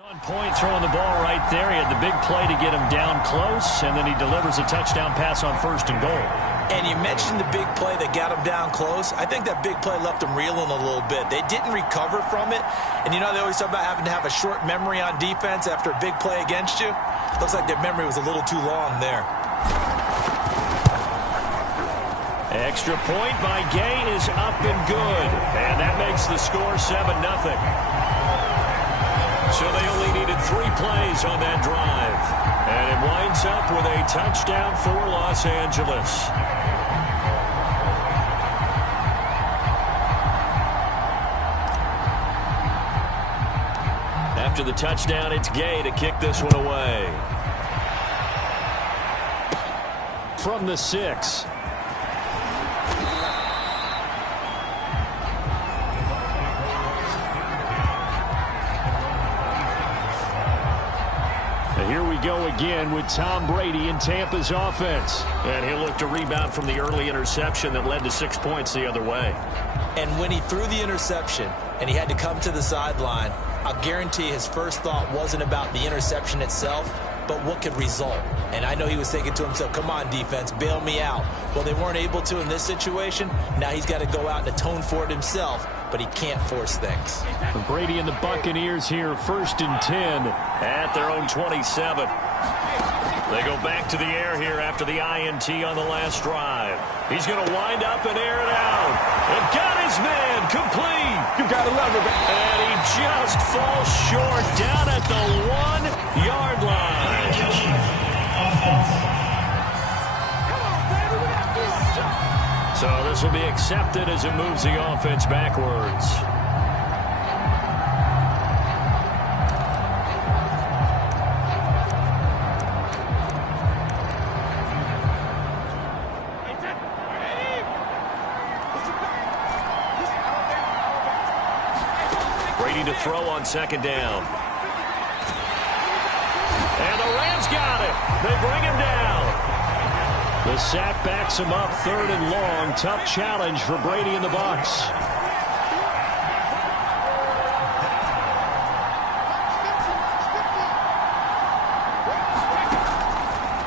On point, throwing the ball right there. He had the big play to get him down close, and then he delivers a touchdown pass on 1st and goal. And you mentioned the big play that got him down close. I think that big play left him reeling a little bit. They didn't recover from it. And you know, they always talk about having to have a short memory on defense after a big play against you. Looks like their memory was a little too long there. Extra point by Gay is up and good. And that makes the score 7-0. So they only needed 3 plays on that drive. And it winds up with a touchdown for Los Angeles. After the touchdown, it's Gay to kick this one away. From the 6. Here we go again with Tom Brady in Tampa's offense. And he'll look to rebound from the early interception that led to 6 points the other way. And when he threw the interception and he had to come to the sideline, I'll guarantee his first thought wasn't about the interception itself, but what could result. And I know he was thinking to himself, come on, defense, bail me out. Well, they weren't able to in this situation. Now he's got to go out and atone for it himself, but he can't force things. Brady and the Buccaneers here, 1st and 10 at their own 27. They go back to the air here after the INT on the last drive. He's going to wind up and air it out. And got his man complete. You got to love it, man. And he just falls short down at the 1-yard line. So this will be accepted as it moves the offense backwards. Brady to throw on 2nd down. And the Rams got it. They bring him down. The sack backs him up 3rd and long. Tough challenge for Brady and the Bucs.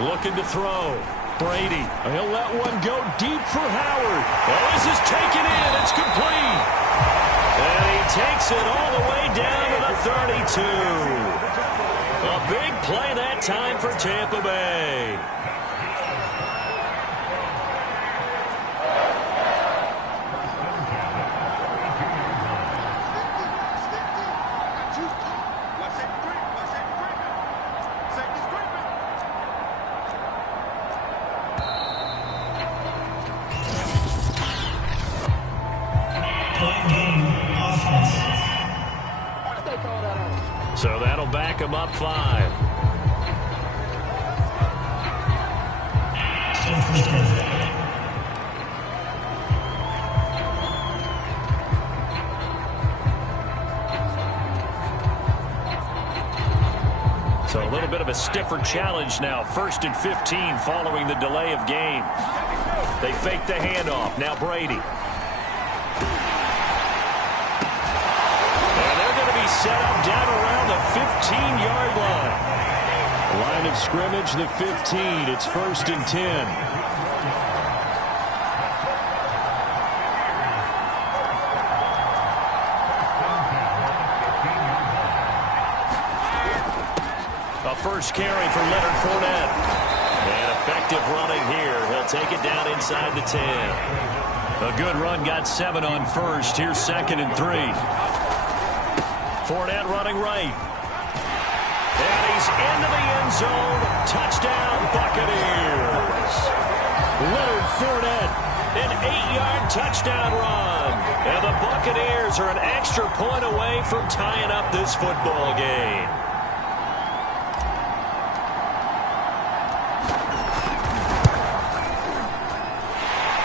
Looking to throw. Brady. He'll let one go deep for Howard. Oh, this is taken in. It's complete. And he takes it all the way down to the 32. A big play that time for Tampa Bay. So that'll back him up 5. So a little bit of a stiffer challenge now. 1st and 15 following the delay of game. They fake the handoff. Now Brady. Set up down around the 15-yard line. Line of scrimmage, the 15. It's 1st and 10. A first carry for Leonard Fournette. And effective running here. He'll take it down inside the 10. A good run, got 7 on 1st. Here's 2nd and 3. Fournette running right. And he's into the end zone. Touchdown, Buccaneers. Leonard Fournette, an 8-yard touchdown run. And the Buccaneers are an extra point away from tying up this football game.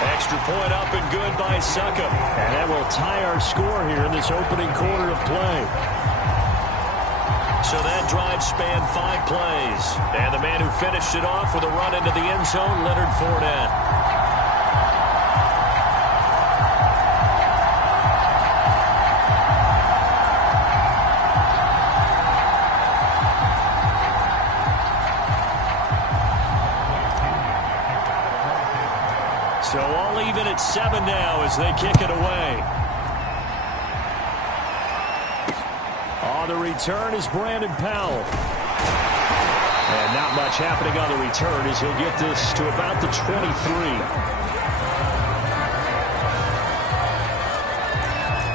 Extra point up and good by Suckup. And that will tie our score here in this opening quarter of play. So that drive spanned 5 plays. And the man who finished it off with a run into the end zone, Leonard Fournette. 7 now as they kick it away. On the return is Brandon Powell. And not much happening on the return as he'll get this to about the 23.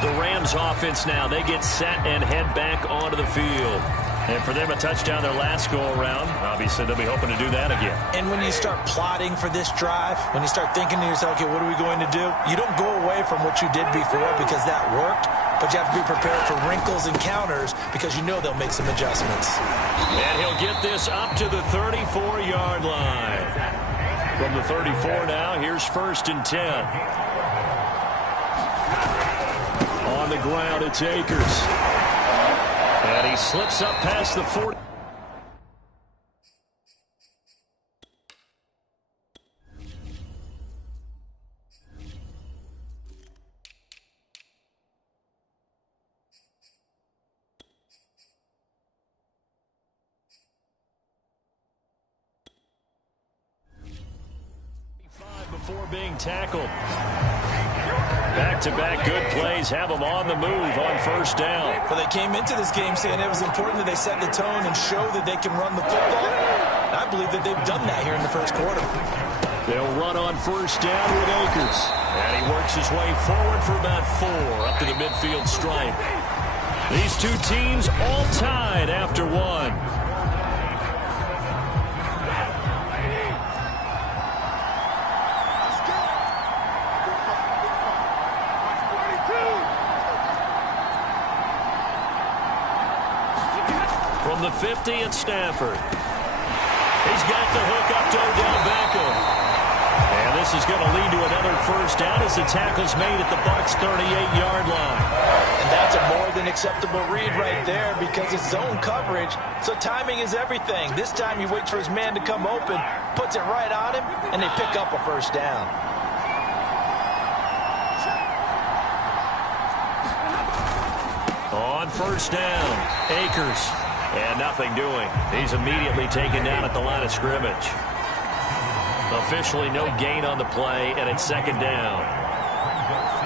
The Rams offense now, they get set and head back onto the field. And for them, a touchdown their last go-around. Obviously, they'll be hoping to do that again. And when you start plotting for this drive, when you start thinking to yourself, okay, what are we going to do? You don't go away from what you did before because that worked, but you have to be prepared for wrinkles and counters because you know they'll make some adjustments. And he'll get this up to the 34-yard line. From the 34 now, here's 1st and 10. On the ground, it's Akers. And he slips up past the 40. Before being tackled. Back-to-back good plays have them on the move on 1st down. Well, they came into this game saying it was important that they set the tone and show that they can run the football. And I believe that they've done that here in the 1st quarter. They'll run on 1st down with Akers. And he works his way forward for about 4 up to the midfield stripe. These two teams all tied after 1. From the 50, it's Stafford. He's got the hook up to Odell Beckham. And this is going to lead to another 1st down as the tackle's made at the Bucs' 38-yard line. And that's a more than acceptable read right there because it's zone coverage, so timing is everything. This time he waits for his man to come open, puts it right on him, and they pick up a 1st down. On 1st down, Akers. And nothing doing. He's immediately taken down at the line of scrimmage. Officially no gain on the play, and it's 2nd down.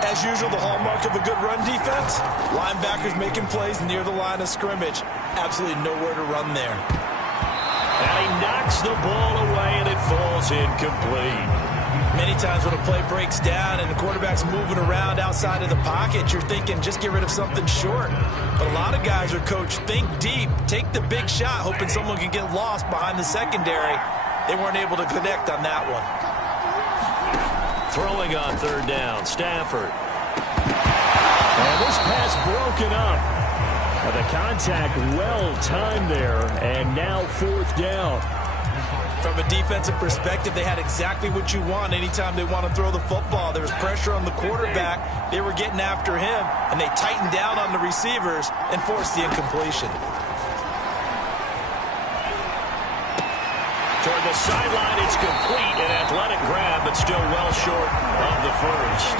As usual, the hallmark of a good run defense, linebackers making plays near the line of scrimmage. Absolutely nowhere to run there. And he knocks the ball away, and it falls incomplete. Many times when a play breaks down and the quarterback's moving around outside of the pocket, you're thinking just get rid of something short. But a lot of guys are coached, think deep, take the big shot, hoping someone can get lost behind the secondary. They weren't able to connect on that one. Throwing on 3rd down, Stafford. And this pass broken up. The contact well timed there, and now 4th down. From a defensive perspective, they had exactly what you want anytime they want to throw the football. There was pressure on the quarterback. They were getting after him, and they tightened down on the receivers and forced the incompletion. Toward the sideline, it's complete. An athletic grab, but still well short of the 1st.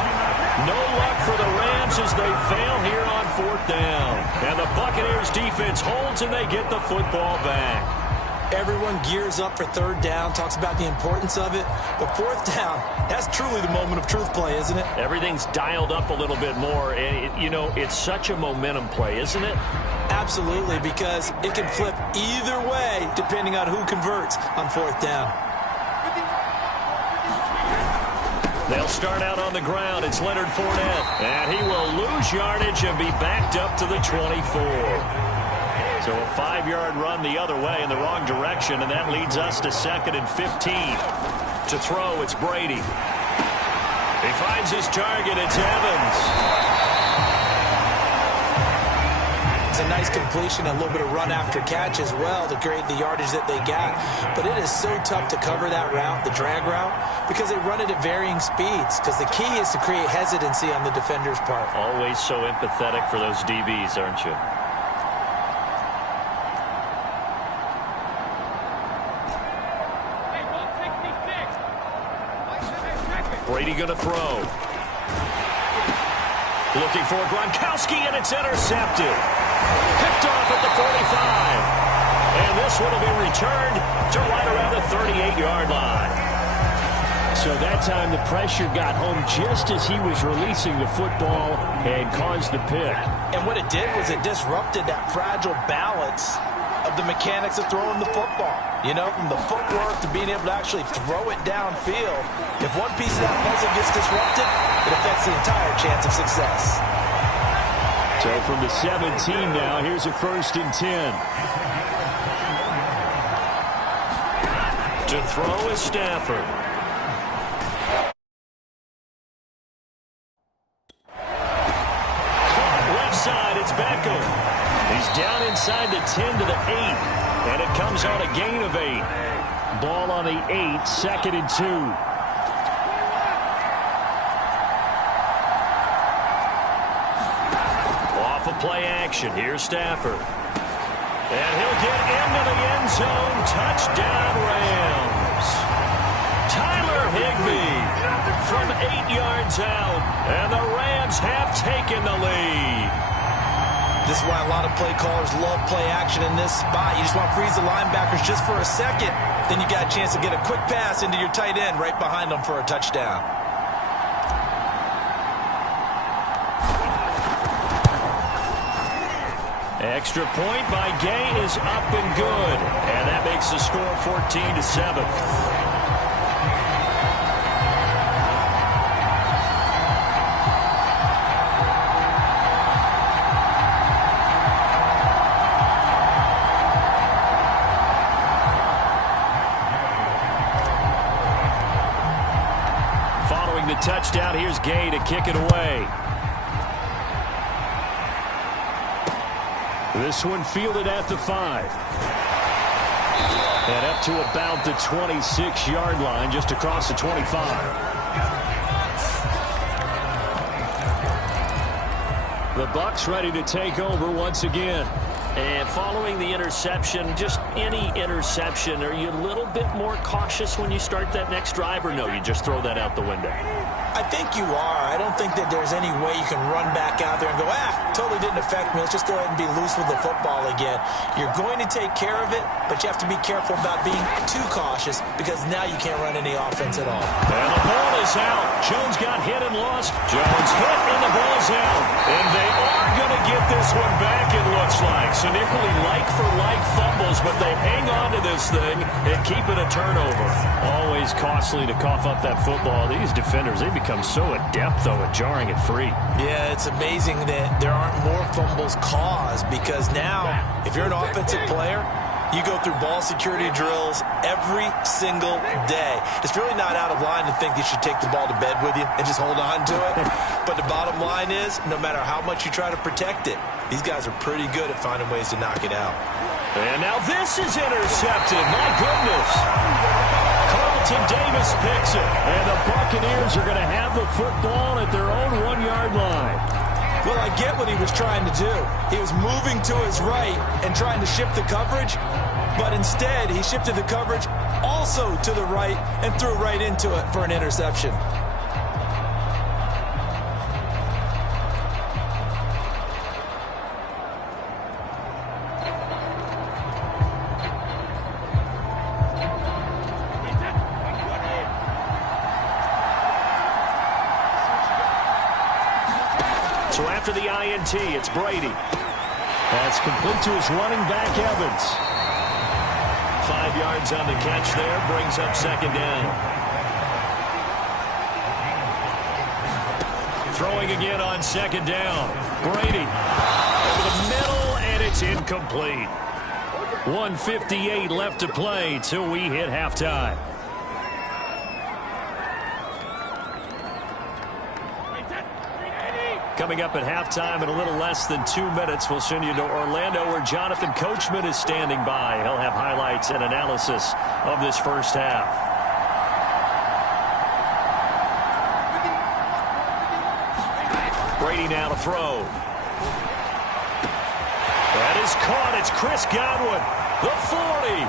No luck for the Rams as they fail here on 4th down. And the Buccaneers defense holds, and they get the football back. Everyone gears up for 3rd down, talks about the importance of it. But 4th down, that's truly the moment of truth play, isn't it? Everything's dialed up a little bit more. And, you know, it's such a momentum play, isn't it? Absolutely, because it can flip either way depending on who converts on 4th down. They'll start out on the ground. It's Leonard Fournette. And he will lose yardage and be backed up to the 24. So a 5-yard run the other way in the wrong direction, and that leads us to 2nd and 15. To throw, it's Brady. He finds his target. It's Evans. It's a nice completion, a little bit of run after catch as well to create the yardage that they got. But it is so tough to cover that route, the drag route, because they run it at varying speeds. Because the key is to create hesitancy on the defender's part. Always so empathetic for those DBs, aren't you? Brady going to throw. Looking for Gronkowski, and it's intercepted. Picked off at the 45. And this one will be returned to right around the 38-yard line. So So that time the pressure got home just as he was releasing the football and caused the pick. And what it did was it disrupted that fragile balance of the mechanics of throwing the football. You know, from the footwork to being able to actually throw it downfield. If one piece of that puzzle gets disrupted, it affects the entire chance of success. So from the 17 now, here's a 1st and 10. To throw is Stafford. Caught left side, it's Beckham. He's down inside the 10 to the 8. And it comes on a gain of 8. Ball on the 8, 2nd and 2. Off of play action, here's Stafford. And he'll get into the end zone. Touchdown, Rams. Tyler Higbee from 8 yards out. And the Rams have taken the lead. This is why a lot of play callers love play action in this spot. You just want to freeze the linebackers just for a second. Then you got a chance to get a quick pass into your tight end right behind them for a touchdown. Extra point by Gay is up and good. And that makes the score 14-7. Following the touchdown, here's Gay to kick it away. This one fielded at the 5. And up to about the 26-yard line, just across the 25. The Bucs ready to take over once again. And following the interception, just any interception, are you a little bit more cautious when you start that next drive, or no, you just throw that out the window? I think you are. I don't think that there's any way you can run back out there and go, totally didn't affect me. Let's just go ahead and be loose with the football again. You're going to take care of it, but you have to be careful about being too cautious because now you can't run any offense at all. And the ball is out. Jones got hit and lost. Jones hit and the ball's out. And they are going to get this one back, it looks like. So nearly like-for-like fumbles, but they hang on to this thing and keep it a turnover. Always costly to cough up that football. These defenders, they become so adept, though, at jarring it free. Yeah, it's amazing that there aren't more fumbles caused because now, if you're an offensive player, you go through ball security drills every single day. It's really not out of line to think you should take the ball to bed with you and just hold on to it. But the bottom line is, no matter how much you try to protect it, these guys are pretty good at finding ways to knock it out. And now this is intercepted. My goodness. Carlton Davis picks it. And the Buccaneers are going to have the football at their own 1-yard line. Well, I get what he was trying to do. He was moving to his right and trying to shift the coverage, but instead he shifted the coverage also to the right and threw right into it for an interception. So after the INT, it's Brady. That's complete to his running back, Evans. 5 yards on the catch there, brings up 2nd down. Throwing again on 2nd down. Brady over the middle, and it's incomplete. 1:58 left to play till we hit halftime. Coming up at halftime in a little less than 2 minutes, we'll send you to Orlando where Jonathan Coachman is standing by. He'll have highlights and analysis of this first half. Brady now to throw. That is caught. It's Chris Godwin. The 40.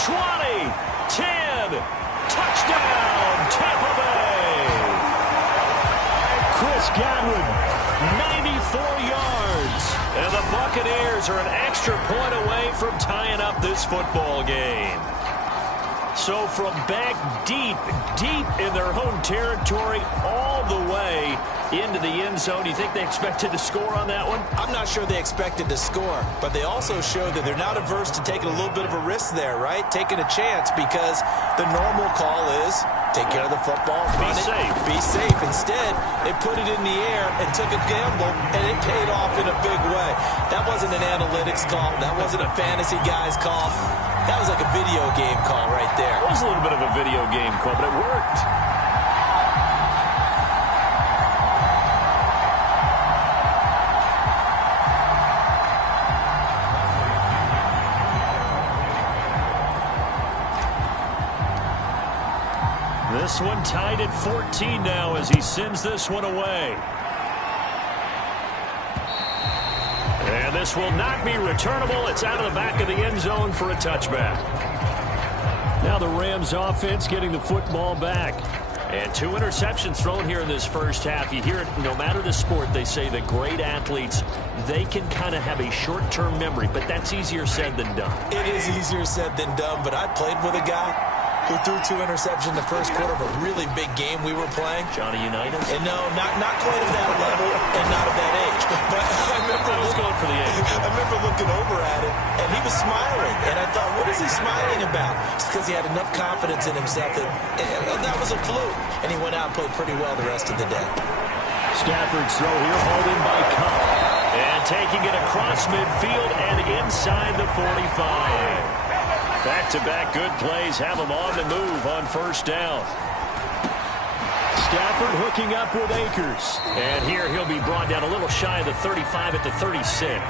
20. 10. Touchdown, Tampa Bay. Chris Godwin, 94 yards. And the Buccaneers are an extra point away from tying up this football game. So from back deep in their home territory, all the way into the end zone. Do you think they expected to score on that one? I'm not sure they expected to score, but they also showed that they're not averse to taking a little bit of a risk there, right? Taking a chance, because the normal call is take care of the football, run it, be safe. Instead, they put it in the air and took a gamble, and it paid off in a big way. That wasn't an analytics call. That wasn't a fantasy guy's call. That was like a video game call right there. It was a little bit of a video game call, but it worked. This one tied at 14 now as he sends this one away. And this will not be returnable. It's out of the back of the end zone for a touchback. Now the Rams offense getting the football back. And 2 interceptions thrown here in this first half. You hear it, no matter the sport, they say that great athletes, they can kind of have a short-term memory, but that's easier said than done. It is easier said than done, but I played with a guy who threw 2 interceptions in the first quarter of a really big game we were playing. Johnny Unitas? And no, not quite at that level and not at that age. But I was going for the age. I remember looking over at him, and he was smiling. And I thought, what is he smiling about? It's because he had enough confidence in himself that that was a fluke. And he went out and played pretty well the rest of the day. Stafford's throw here, hauled in by Cup. And taking it across midfield and inside the 45. Back-to-back good plays have him on the move on first down. Stafford hooking up with Akers. And here he'll be brought down a little shy of the 35 at the 36.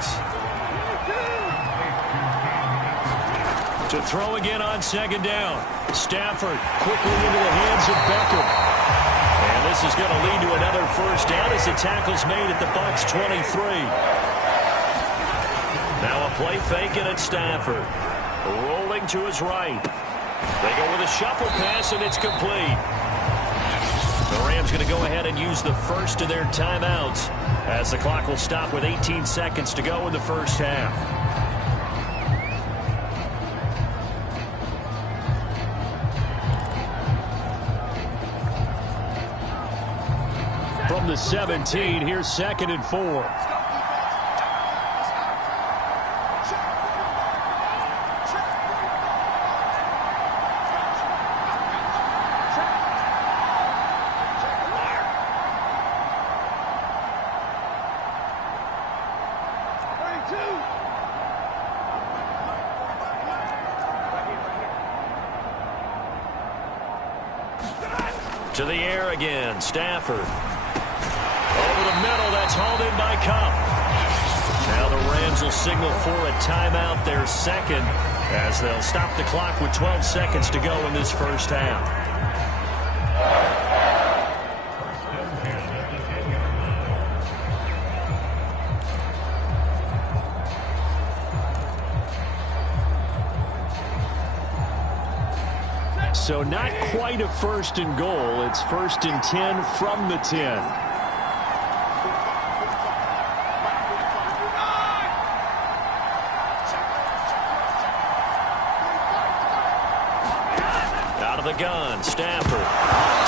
To throw again on second down. Stafford quickly into the hands of Beckham. And this is going to lead to another first down as the tackle's made at the Bucs 23. Now a play fake and it's Stafford. Rolling to his right. They go with a shuffle pass, and it's complete. The Rams going to go ahead and use the first of their timeouts as the clock will stop with 18 seconds to go in the first half. From the 17, here's 2nd and 4. To the air again, Stafford. Over the middle, that's hauled in by Cup. Now the Rams will signal for a timeout, their second, as they'll stop the clock with 12 seconds to go in this first half. So not quite a first and goal. It's 1st and 10 from the 10. Out of the gun, Stafford.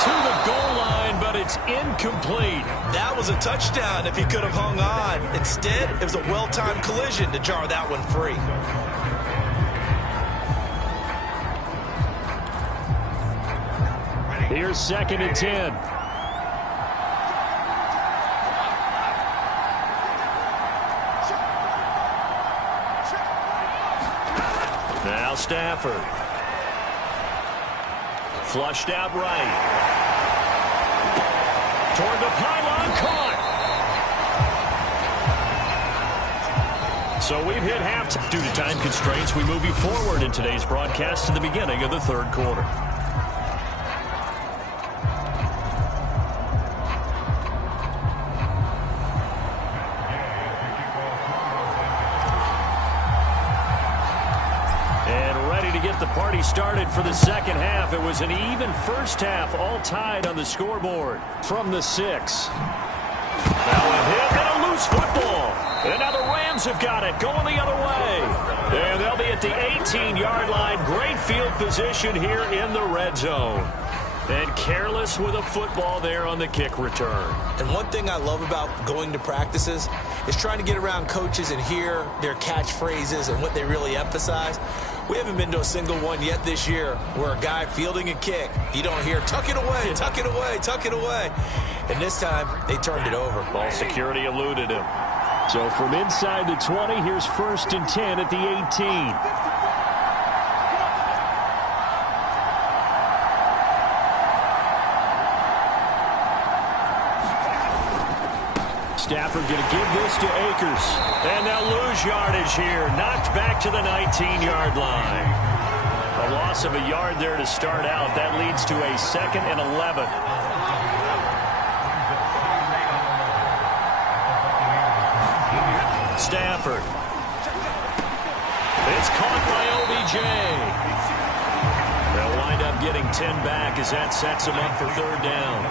To the goal line, but it's incomplete. That was a touchdown if he could have hung on. Instead, it was a well-timed collision to jar that one free. Here's 2nd and 10. Now Stafford. Flushed out right. Toward the pylon, caught. So we've hit halftime. Due to time constraints, we move you forward in today's broadcast to the beginning of the third quarter. The party started for the second half. It was an even first half, all tied on the scoreboard. From the 6. Now a hit and a loose football. And now the Rams Rams have got it, going the other way. And they'll be at the 18-yard line. Great field position here in the red zone. And careless with a football there on the kick return. And one thing I love about going to practices is trying to get around coaches and hear their catchphrases and what they really emphasize. We haven't been to a single one yet this year where a guy fielding a kick, you don't hear, tuck it away, tuck it away, tuck it away. And this time, they turned it over. Ball security eluded him. So from inside the 20, here's 1st and 10 at the 18. Stafford going to give this to Akers. And they'll lose yardage here. Knocked back to the 19-yard line. A loss of a yard there to start out. That leads to a 2nd and 11. Stafford. It's caught by OBJ. They'll wind up getting 10 back as that sets them up for 3rd down.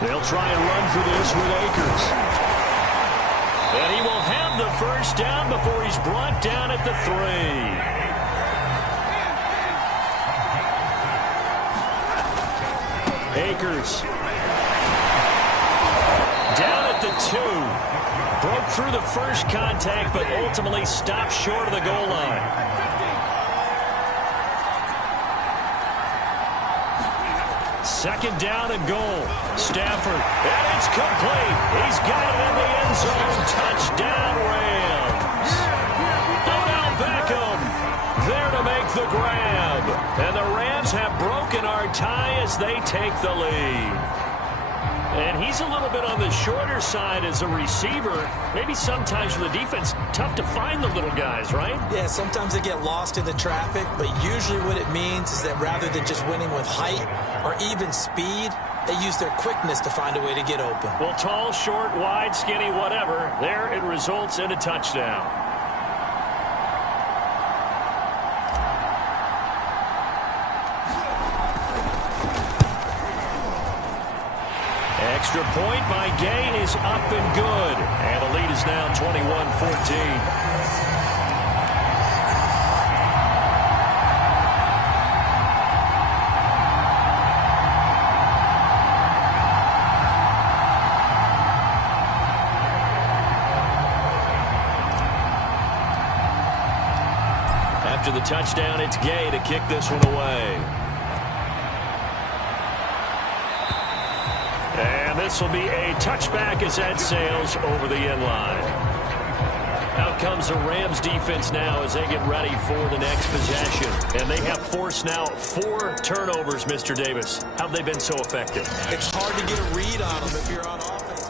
They'll try and run for this with Akers. And he will have the 1st down before he's brought down at the 3. Akers. Down at the 2. Broke through the first contact, but ultimately stopped short of the goal line. Second down and goal. Stafford. And it's complete. He's got it in the end zone. Touchdown, Rams. Odell Beckham there to make the grab. And the Rams have broken our tie as they take the lead. And he's a little bit on the shorter side as a receiver. Maybe sometimes for the defense, tough to find the little guys, right? Yeah, sometimes they get lost in the traffic, but usually what it means is that rather than just winning with height or even speed, they use their quickness to find a way to get open. Well, tall, short, wide, skinny, whatever, there it results in a touchdown. Extra point by Gay is up and good. And the lead is now 21-14. After the touchdown, it's Gay to kick this one away. And this will be a touchback as that sails over the end line. Out comes the Rams defense now as they get ready for the next possession. And they have forced now 4 turnovers, Mr. Davis. How have they been so effective? It's hard to get a read on them if you're on offense.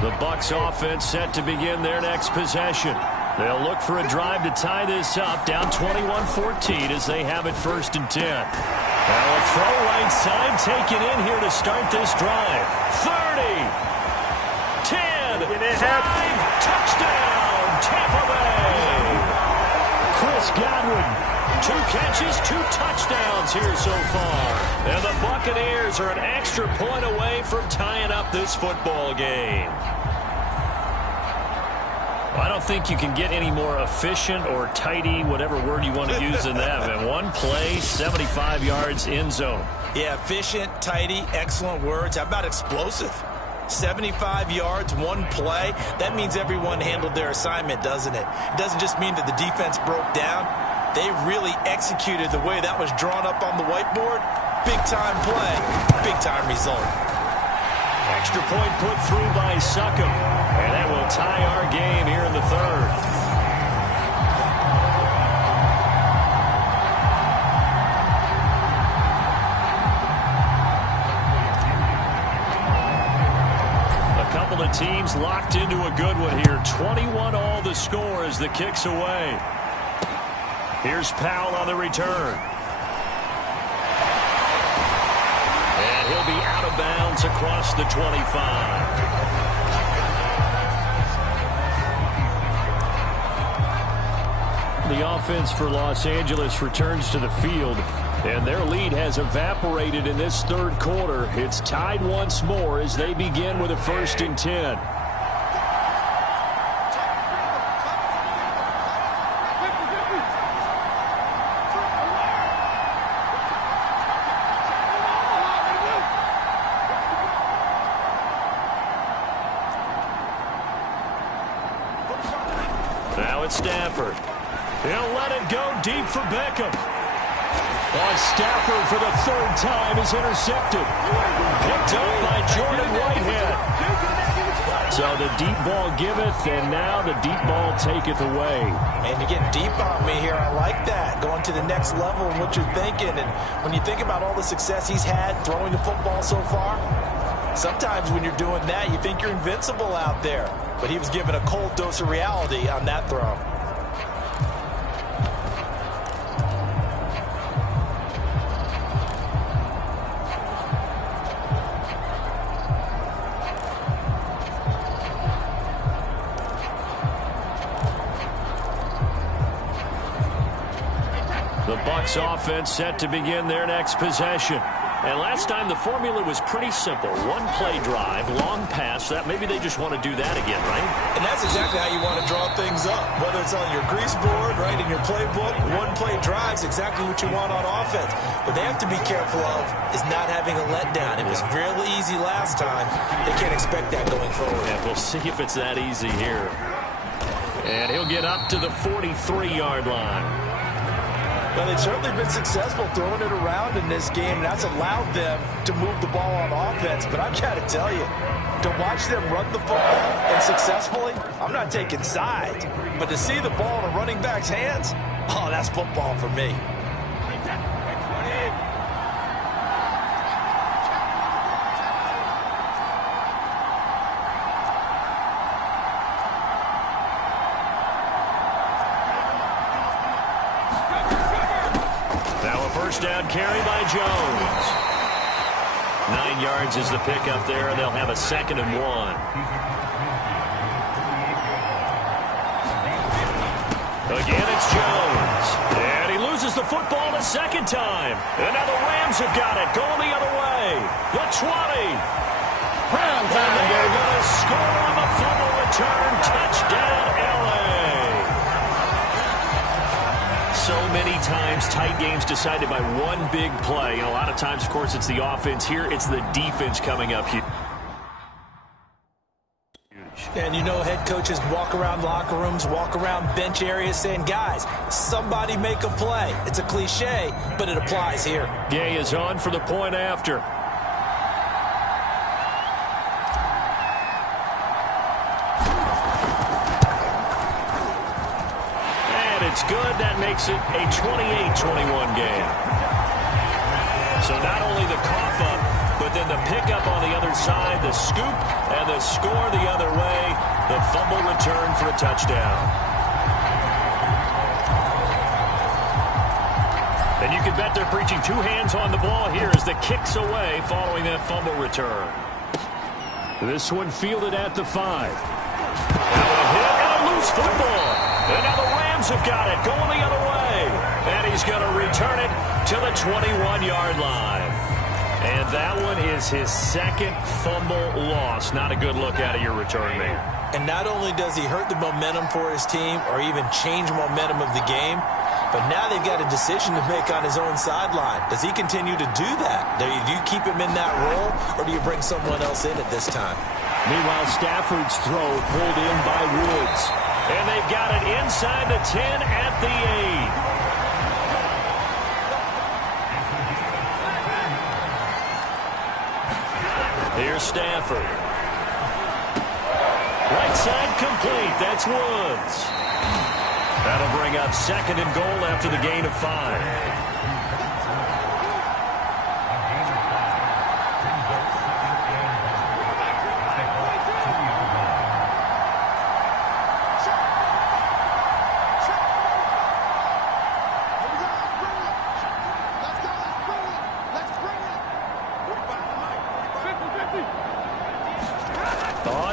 The Bucs offense set to begin their next possession. They'll look for a drive to tie this up, down 21-14 as they have it 1st and 10. Now a throw right side taken in here to start this drive. 30, 10, 5, touchdown, Tampa Bay. Chris Godwin, 2 catches, 2 touchdowns here so far. And the Buccaneers are an extra point away from tying up this football game. I don't think you can get any more efficient or tidy, whatever word you want to use in that. And 1 play, 75 yards, end zone. Yeah, efficient, tidy, excellent words. How about explosive? 75 yards, 1 play. That means everyone handled their assignment, doesn't it? It doesn't just mean that the defense broke down. They really executed the way that was drawn up on the whiteboard. Big-time play, big-time result. Extra point put through by Succop. And that will tie our game here in the 3rd. A couple of teams locked into a good one here. 21 all the score as the kick's away. Here's Powell on the return. And he'll be out of bounds across the 25. offense for Los Angeles returns to the field, and their lead has evaporated in this third quarter. It's tied once more as they begin with a 1st and 10. Now it's Stafford. He'll let it go deep for Beckham. Oh, Stafford for the 3rd time is intercepted. Picked up by Jordan Whitehead. So the deep ball giveth, and now the deep ball taketh away. And you get deep on me here. I like that. Going to the next level and what you're thinking. And when you think about all the success he's had throwing the football so far, sometimes when you're doing that, you think you're invincible out there. But he was given a cold dose of reality on that throw. The Bucs offense set to begin their next possession. And last time the formula was pretty simple. One play drive, long pass. That maybe they just want to do that again, right? And that's exactly how you want to draw things up. Whether it's on your grease board, right, in your playbook, one play drive is exactly what you want on offense. What they have to be careful of is not having a letdown. It was real easy last time. They can't expect that going forward. And we'll see if it's that easy here. And he'll get up to the 43-yard line. Well, they've certainly been successful throwing it around in this game, and that's allowed them to move the ball on offense. But I've got to tell you, to watch them run the football and successfully, I'm not taking sides. But to see the ball in a running back's hands, oh, that's football for me. First down carry by Jones. 9 yards is the pickup there, and they'll have a 2nd and 1. Again, it's Jones. And he loses the football a 2nd time. And now the Rams have got it, going the other way. The 20. And they're going to score on the fumble return. Touchdown, L.A. So many times tight games decided by one big play. And a lot of times, of course, it's the offense. Here, it's the defense coming up huge. And you know, head coaches walk around locker rooms, walk around bench areas saying, guys, somebody make a play. It's a cliche, but it applies here. Gay is on for the point after. It's good. That makes it a 28-21 game. So not only the cough up, but then the pickup on the other side, the scoop, and the score the other way. The fumble return for a touchdown. And you can bet they're preaching 2 hands on the ball here as the kick's away following that fumble return. This one fielded at the 5. Now a hit and a loose football. And now the Rams have got it, going the other way. And he's going to return it to the 21-yard line. And that one is his 2nd fumble loss. Not a good look out of your return man. And not only does he hurt the momentum for his team or even change momentum of the game, but now they've got a decision to make on his own sideline. Does he continue to do that? Do you keep him in that role, or do you bring someone else in at this time? Meanwhile, Stafford's throw pulled in by Woods. And they've got it inside the 10 at the 8. Here's Stafford. Right side complete. That's Woods. That'll bring up 2nd and goal after the gain of 5.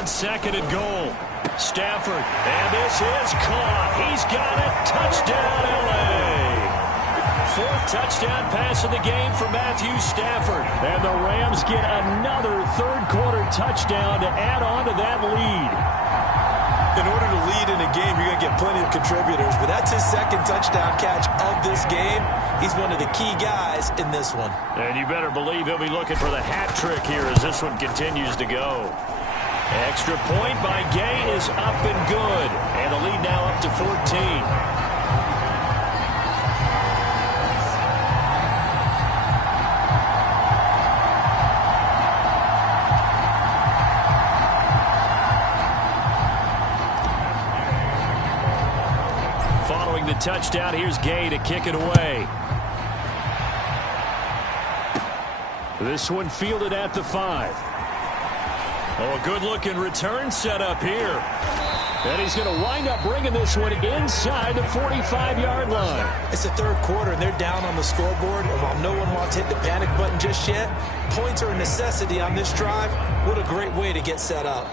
second and goal. Stafford, and this is caught. He's got it. Touchdown, L.A. Fourth touchdown pass of the game for Matthew Stafford. And the Rams get another third-quarter touchdown to add on to that lead. In order to lead in a game, you're going to get plenty of contributors, but that's his second touchdown catch of this game. He's one of the key guys in this one. And you better believe he'll be looking for the hat trick here as this one continues to go. Extra point by Gay is up and good. And the lead now up to 14. The touchdown. Here's Gay to kick it away. This one fielded at the 5. Oh, a good-looking return set up here. And he's going to wind up bringing this one inside the 45-yard line. It's the third quarter, and they're down on the scoreboard. And while no one wants to hit the panic button just yet, points are a necessity on this drive. What a great way to get set up.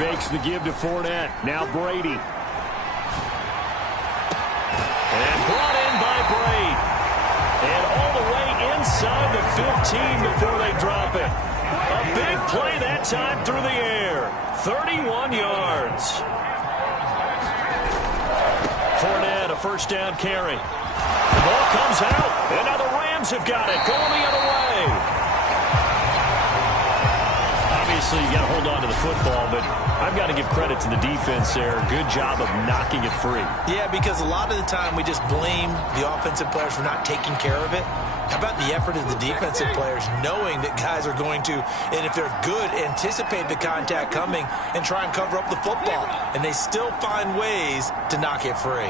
Fakes the give to Fournette. Now Brady. And brought in by Brady. And all the way inside the 15 before they drop it. A big play that time through the air. 31 yards. Fournette, a first down carry. The ball comes out. And now the Rams have got it. Going the other way. Obviously, you got to hold on to the football, but I've got to give credit to the defense there. Good job of knocking it free. Yeah, because a lot of the time we just blame the offensive players for not taking care of it. How about the effort of the defensive players knowing that guys are going to, and if they're good, anticipate the contact coming and try and cover up the football. And they still find ways to knock it free.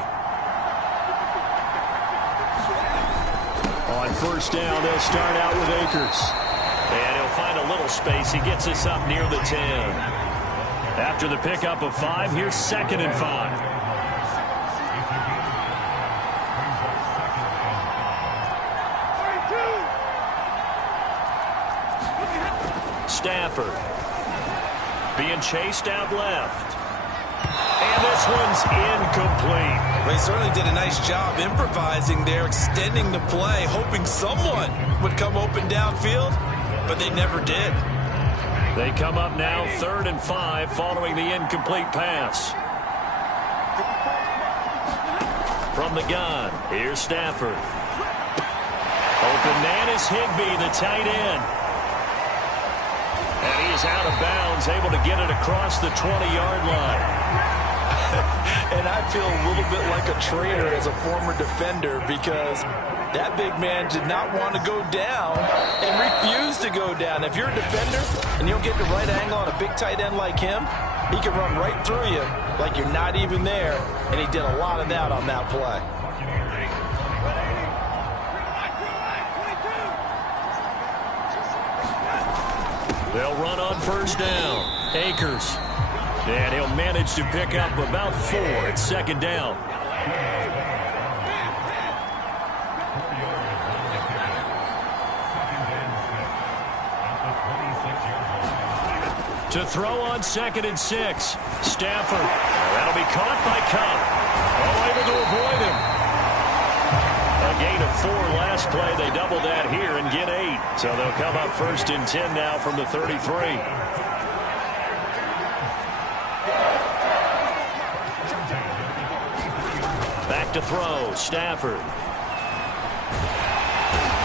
On first down, they'll start out with Akers. And he'll find a little space. He gets us up near the 10. After the pickup of 5, here's 2nd and 5. Stafford being chased out left. And this one's incomplete. They certainly did a nice job improvising there, extending the play, hoping someone would come open downfield. But they never did. They come up now 3rd and 5 following the incomplete pass. From the gun, here's Stafford. Open man is Higbee, the tight end. And he is out of bounds, able to get it across the 20-yard line. And I feel a little bit like a traitor as a former defender because that big man did not want to go down and refused to go down. If you're a defender and you don't get the right angle on a big tight end like him, he can run right through you like you're not even there, and he did a lot of that on that play. They'll run on first down. Akers. And he'll manage to pick up about 4 at 2nd down. To throw on 2nd and 6. Stafford. That'll be caught by Cup. Able to avoid him. A gain of 4 last play. They double that here and get 8. So they'll come up 1st and 10 now from the 33. Back to throw. Stafford.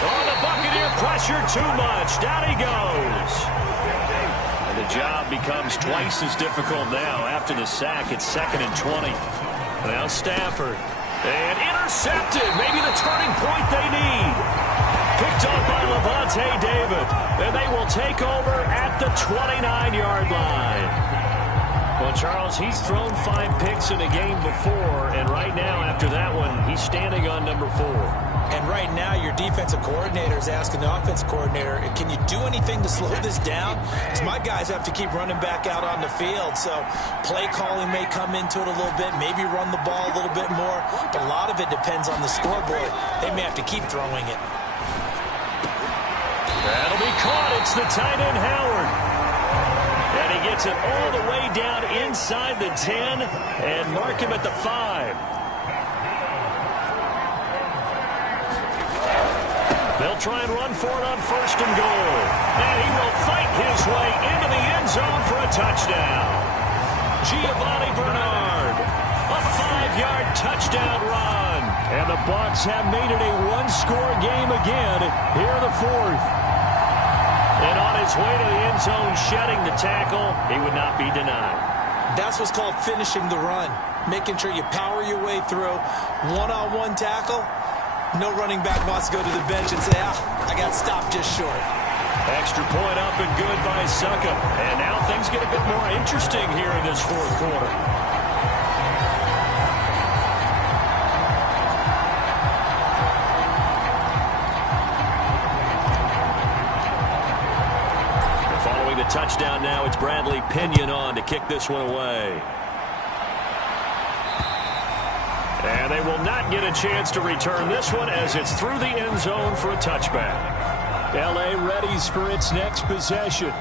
Oh, the Buccaneer pressure too much. Down he goes. And the job becomes twice as difficult now after the sack. It's 2nd and 20. Now Stafford. And intercepted. Maybe the turning point they need. Picked up by Levante David. And they will take over at the 29-yard line. Well, Charles, he's thrown 5 picks in a game before, and right now, after that one, he's standing on number 4. And right now, your defensive coordinator is asking the offensive coordinator, can you do anything to slow this down? Because my guys have to keep running back out on the field, so play calling may come into it a little bit, maybe run the ball a little bit more, but a lot of it depends on the scoreboard. They may have to keep throwing it. It's the tight end, Howard. And he gets it all the way down inside the 10 and mark him at the 5. They'll try and run for it on 1st and goal. And he will fight his way into the end zone for a touchdown. Giovanni Bernard, a 5-yard touchdown run. And the Bucs have made it a one-score game again here in the 4th. And on his way to the end zone, shedding the tackle, he would not be denied. That's what's called finishing the run, making sure you power your way through. One-on-one tackle. No running back wants to go to the bench and say, I got stopped just short. Extra point up and good by Succa. And now things get a bit more interesting here in this 4th quarter. And following the touchdown now, it's Bradley Pinion on to kick this one away. And they will not get a chance to return this one as it's through the end zone for a touchback. L.A. readies for its next possession.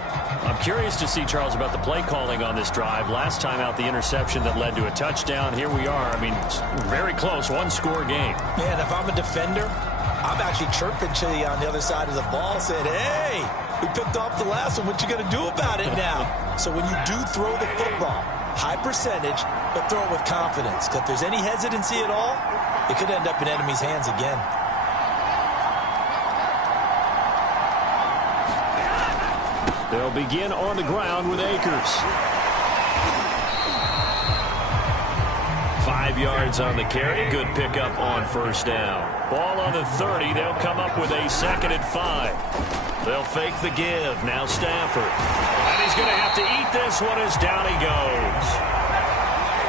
I'm curious to see, Charles, about the play calling on this drive. Last time out, the interception that led to a touchdown. Here we are. I mean, it's very close, one-score game. Man, if I'm a defender, I'm actually chirping to you on the other side of the ball, saying, hey, we picked off the last one. What you going to do about it now? So when you do throw the football, high percentage, but throw it with confidence. Because if there's any hesitancy at all, it could end up in enemy's hands again. They'll begin on the ground with Akers. 5 yards on the carry. Good pickup on 1st down. Ball on the 30. They'll come up with a 2nd and 5. They'll fake the give. Now Stafford. And he's going to have to eat this one as down he goes.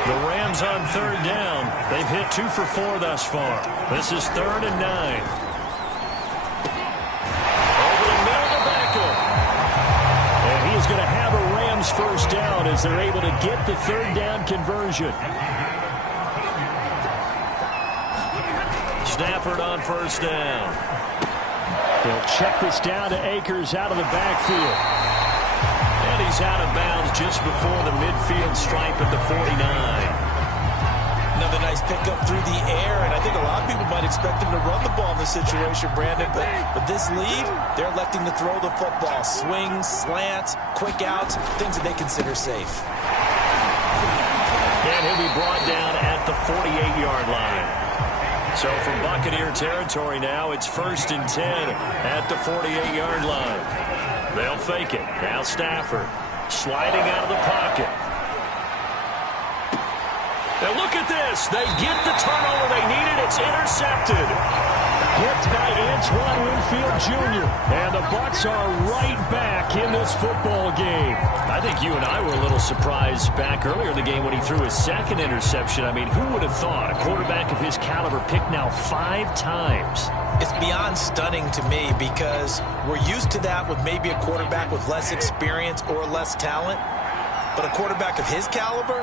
The Rams on 3rd down. They've hit 2 for 4 thus far. This is 3rd and 9. Over the middle to Beckham. And he is going to have a Rams 1st down as they're able to get the 3rd down conversion. Stafford on 1st down. They'll check this down to Akers out of the backfield. And he's out of bounds just before the midfield stripe at the 49. Another nice pickup through the air, and I think a lot of people might expect him to run the ball in this situation, Brandon. But with this lead, they're electing to throw the football. Swings, slants, quick outs, things that they consider safe. And he'll be brought down at the 48-yard line. So from Buccaneer territory now, it's 1st and 10 at the 48-yard line. They'll fake it. Now Stafford sliding out of the pocket. Now look at this. They get the turnover they needed. It's intercepted. Picked by Antoine Winfield Jr. And the Bucs are right back in this football game. I think you and I were a little surprised back earlier in the game when he threw his 2nd interception. I mean, who would have thought a quarterback of his caliber picked now 5 times? It's beyond stunning to me because we're used to that with maybe a quarterback with less experience or less talent. But a quarterback of his caliber,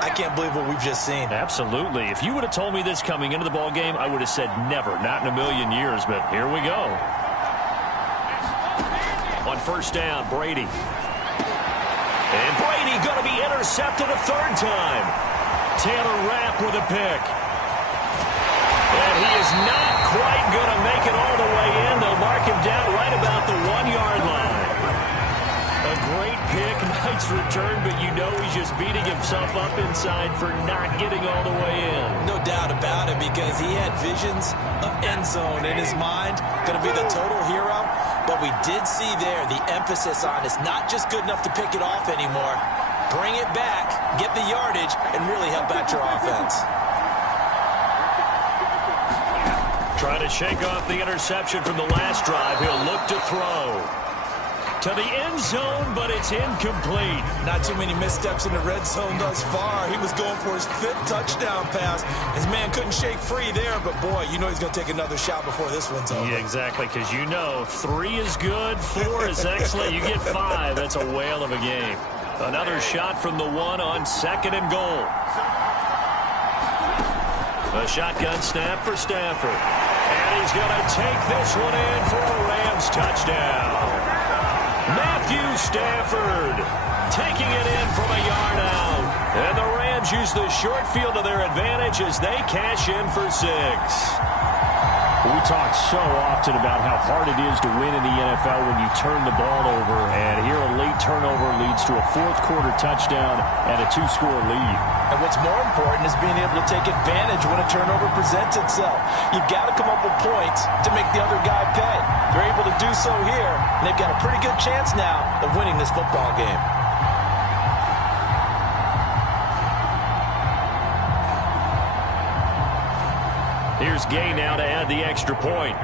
I can't believe what we've just seen. Absolutely. If you would have told me this coming into the ball game, I would have said never, not in a million years, but here we go. On 1st down, Brady. And Brady going to be intercepted a 3rd time. Taylor Rapp with a pick. And he is not quite going to make it all the way in. They'll mark him down right about the 1-yard line. A great pick, nice return, but you know he's just beating himself up inside for not getting all the way in. No doubt about it, because he had visions of end zone in his mind. Going to be the total hero. But we did see there the emphasis on it's not just good enough to pick it off anymore. Bring it back, get the yardage, and really help out your offense. Trying to shake off the interception from the last drive. He'll look to throw to the end zone, but it's incomplete. Not too many missteps in the red zone thus far. He was going for his 5th touchdown pass. His man couldn't shake free there, but boy, you know he's going to take another shot before this one's over. Yeah, exactly, because you know 3 is good, 4 is excellent. You get 5. That's a whale of a game. Another shot from the 1 on 2nd and goal. A shotgun snap for Stafford. And he's going to take this one in for a Rams touchdown. Matthew Stafford taking it in from a yard out. And the Rams use the short field to their advantage as they cash in for 6. We talk so often about how hard it is to win in the NFL when you turn the ball over. And here a late turnover leads to a fourth-quarter touchdown and a 2-score lead. And what's more important is being able to take advantage when a turnover presents itself. You've got to come up with points to make the other guy pay. They're able to do so here, and they've got a pretty good chance now of winning this football game. Here's Gay now to add the extra point.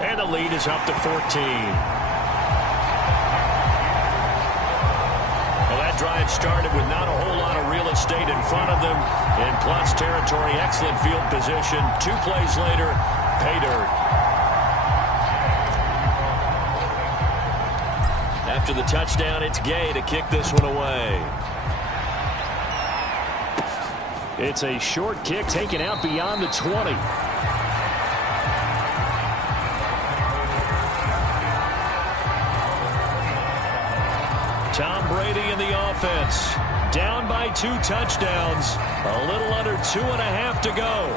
And the lead is up to 14. Well, that drive started with not a whole lot of real estate in front of them. In plus territory, excellent field position. 2 plays later, pay dirt. After the touchdown, it's Gay to kick this one away. It's a short kick taken out beyond the 20. Tom Brady in the offense. Down by 2 touchdowns. A little under 2.5 to go.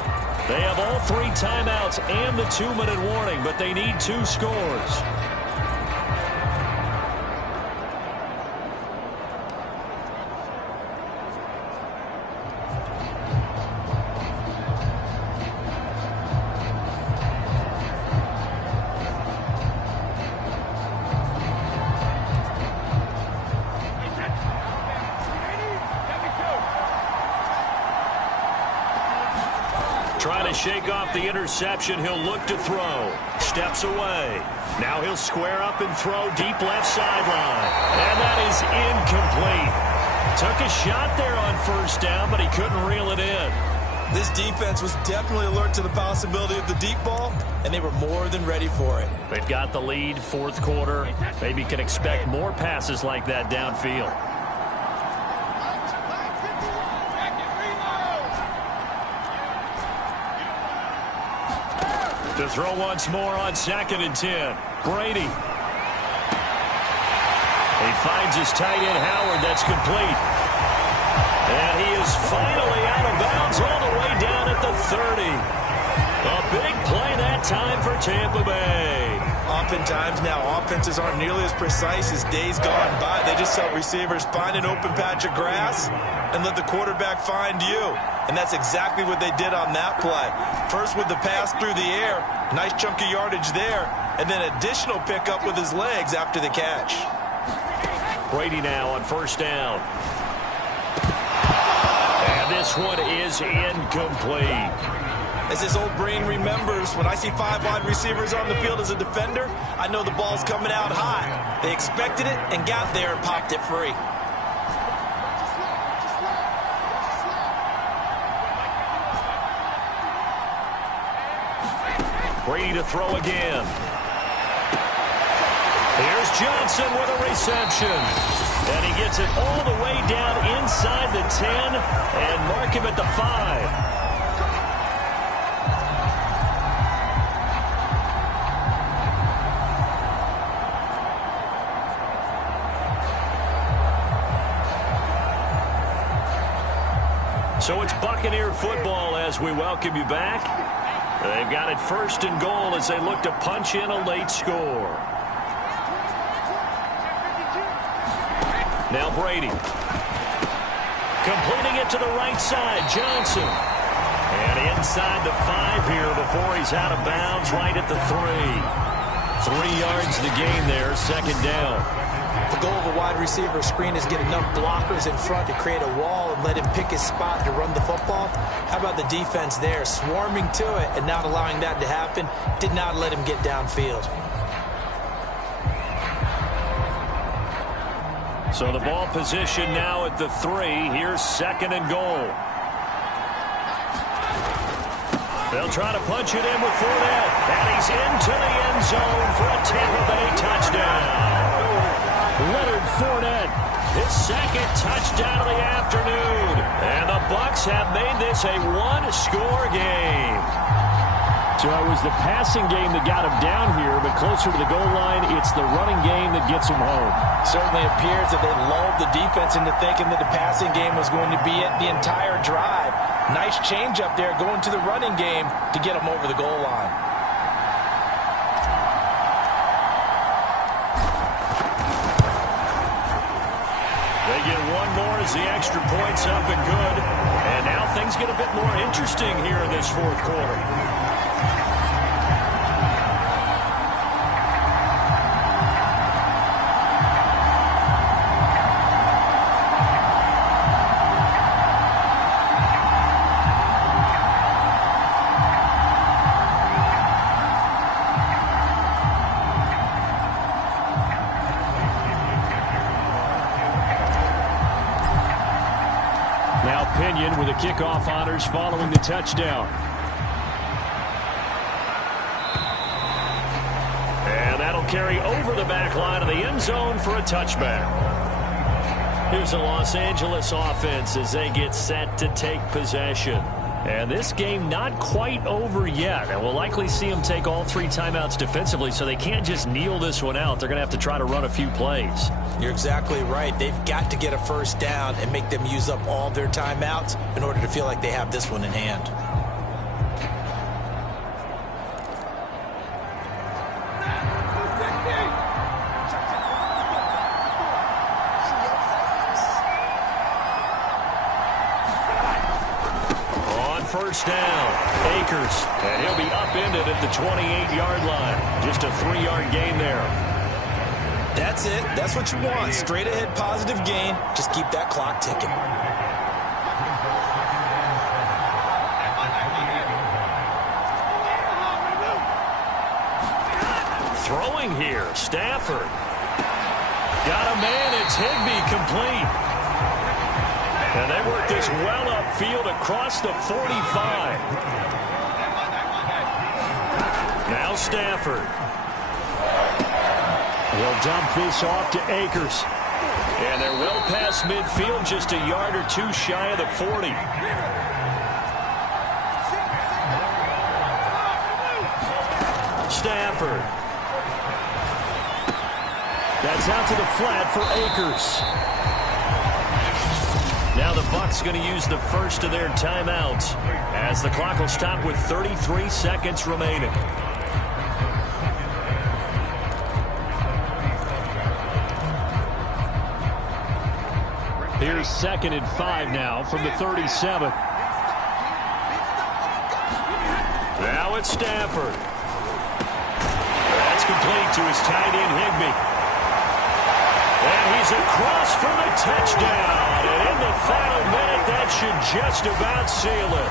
They have all 3 timeouts and the 2-minute warning, but they need 2 scores. Trying to shake off the interception. He'll look to throw. Steps away. Now he'll square up and throw deep left sideline. And that is incomplete. Took a shot there on first down, but he couldn't reel it in. This defense was definitely alert to the possibility of the deep ball, and they were more than ready for it. They've got the lead, fourth quarter. Maybe can expect more passes like that downfield. To throw once more on 2nd and 10. Brady. He finds his tight end, Howard. That's complete. And he is finally out of bounds all the way down at the 30. A big play that time for Tampa Bay. Oftentimes now, offenses aren't nearly as precise as days gone by. They just help receivers find an open patch of grass and let the quarterback find you. And that's exactly what they did on that play. First with the pass through the air, nice chunk of yardage there, and then additional pickup with his legs after the catch. Brady now on first down. And this one is incomplete. As his old brain remembers, when I see 5 wide receivers on the field as a defender, I know the ball's coming out high. They expected it and got there and popped it free. Brady to throw again. Here's Johnson with a reception. And he gets it all the way down inside the 10 and mark him at the 5. So it's Buccaneer football as we welcome you back. They've got it 1st and goal as they look to punch in a late score. Now Brady. Completing it to the right side, Johnson. And inside the 5 here before he's out of bounds right at the 3. 3 yards to gain there, 2nd down. The goal of a wide receiver screen is get enough blockers in front to create a wall and let him pick his spot to run the football. How about the defense there, swarming to it and not allowing that to happen? Did not let him get downfield. So the ball position now at the 3. Here's 2nd and goal. They'll try to punch it in with Fournette. And he's into the end zone for a Tampa Bay touchdown. Leonard Fournette, his 2nd touchdown of the afternoon. And the Bucs have made this a 1-score game. So it was the passing game that got him down here, but closer to the goal line, it's the running game that gets him home. Certainly appears that they lulled the defense into thinking that the passing game was going to be it the entire drive. Nice change up there going to the running game to get him over the goal line. They get one more as the extra point's up and good. And now things get a bit more interesting here in this fourth quarter. With the kickoff honors following the touchdown. And that'll carry over the back line of the end zone for a touchback. Here's the Los Angeles offense as they get set to take possession. And this game not quite over yet. And we'll likely see them take all 3 timeouts defensively, so they can't just kneel this one out. They're going to have to try to run a few plays. You're exactly right. They've got to get a first down and make them use up all their timeouts in order to feel like they have this one in hand. First down, Akers, and he'll be upended at the 28-yard line. Just a 3-yard gain there. That's it. That's what you want. Straight ahead positive gain. Just keep that clock ticking. Throwing here, Stafford. Got a man, it's Higbee, complete. And they work this well upfield across the 45. Now Stafford. Will dump this off to Akers. And they're well past midfield, just a yard or 2 shy of the 40. Stafford. That's out to the flat for Akers. Now the Bucs going to use the first of their timeouts as the clock will stop with 33 seconds remaining. Here's 2nd and 5 now from the 37. Now it's Stafford. That's complete to his tight end Higbee. And he's across for the touchdown. And in the final minute, that should just about seal it.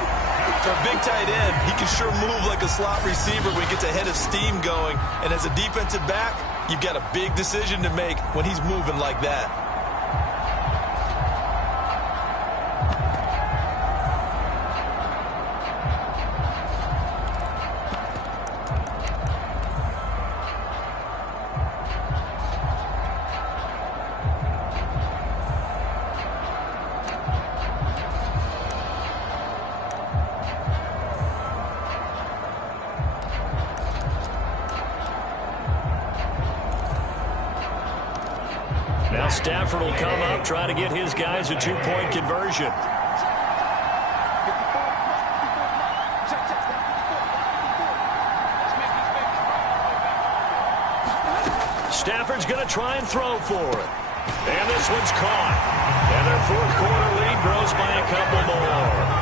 For a big tight end, he can sure move like a slot receiver when he gets a head of steam going. And as a defensive back, you've got a big decision to make when he's moving like that. Now Stafford will come up, try to get his guys a 2-point conversion. Stafford's going to try and throw for it. And this one's caught. And their fourth quarter lead grows by a couple more.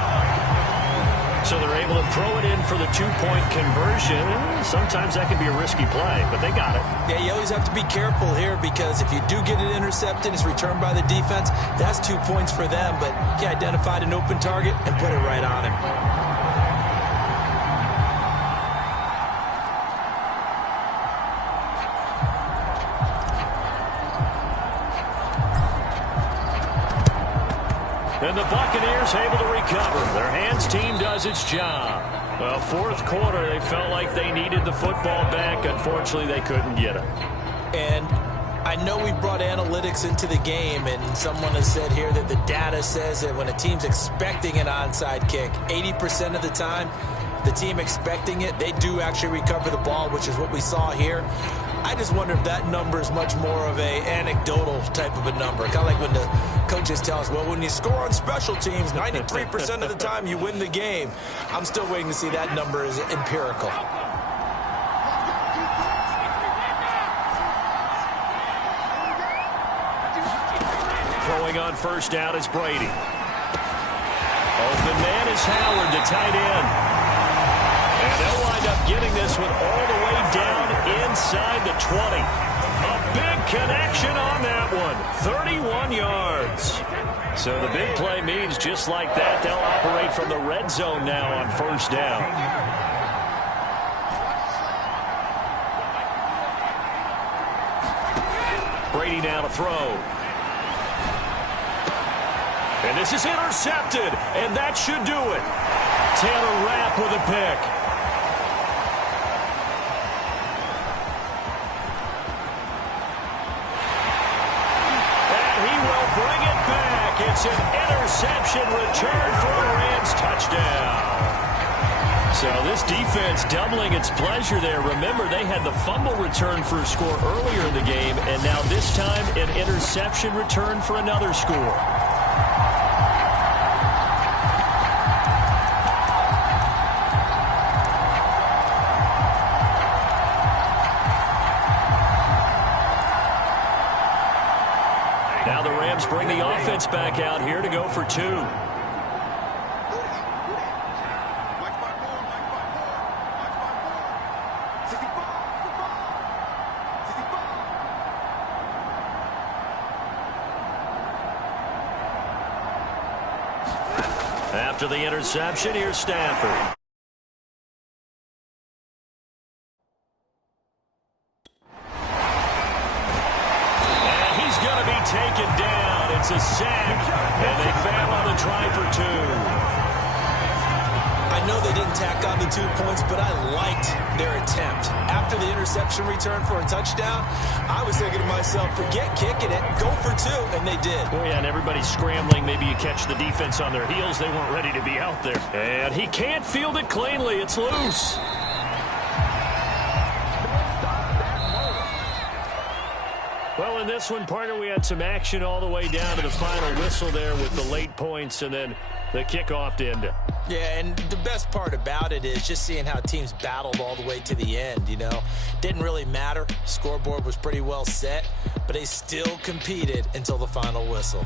So they're able to throw it in for the 2-point conversion. Sometimes that can be a risky play, but they got it. Yeah, you always have to be careful here because if you do get it intercepted, it's returned by the defense. That's 2 points for them, but he identified an open target and put it right on him. And the Buccaneers able to recover. Their hands team does its job. Well, fourth quarter, they felt like they needed the football back. Unfortunately, they couldn't get it. And I know we brought analytics into the game, and someone has said here that the data says that when a team's expecting an onside kick, 80% of the time, the team expecting it, they do actually recover the ball, which is what we saw here. I just wonder if that number is much more of a anecdotal type of a number. Kind of like when the coaches tell us, well, when you score on special teams, 93% of the time you win the game. I'm still waiting to see that number is empirical. Throwing on first down is Brady. Open man is Howard, the tight end. And they'll wind up getting this one all the way down inside the 20. A big connection on that one. 31 yards. So the big play means just like that, they'll operate from the red zone now on first down. Brady now to throw. And this is intercepted, and that should do it. Taylor Rapp with a pick. And he will bring it back. It's an interception return for a Rams touchdown. So this defense doubling its pleasure there. Remember, they had the fumble return for a score earlier in the game, and now this time an interception return for another score. Now the Rams bring the offense back out here to go for two. After the interception, here's Stafford. Taken down. It's a sack, and they fail on the try for two. I know they didn't tack on the 2 points, but I liked their attempt. After the interception return for a touchdown, I was thinking to myself, forget kicking it, go for two, and they did. Oh, yeah, and everybody's scrambling. Maybe you catch the defense on their heels. They weren't ready to be out there. And he can't field it cleanly. It's loose. Well, in this one, partner, we had some action all the way down to the final whistle there with the late points and then the kickoff to end it. Yeah, and the best part about it is just seeing how teams battled all the way to the end, you know. Didn't really matter. Scoreboard was pretty well set, but they still competed until the final whistle.